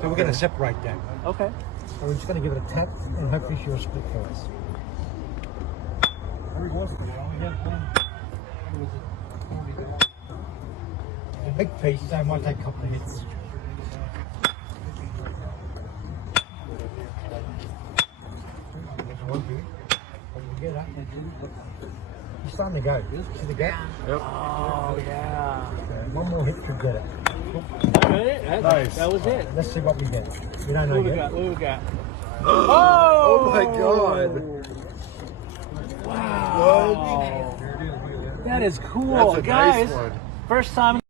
So we're going to separate that. Okay. So we're just going to give it a tap and hopefully she'll split for us. The big pieces, they might take a couple of hits. It's starting to go. See the gap? Yep. Oh, yeah. One more hit should get it. Nice. That was it. Let's see what we get. We don't know What we yet. got? What we got? Oh my god. Wow. That is cool. That's a Guys, nice one. first time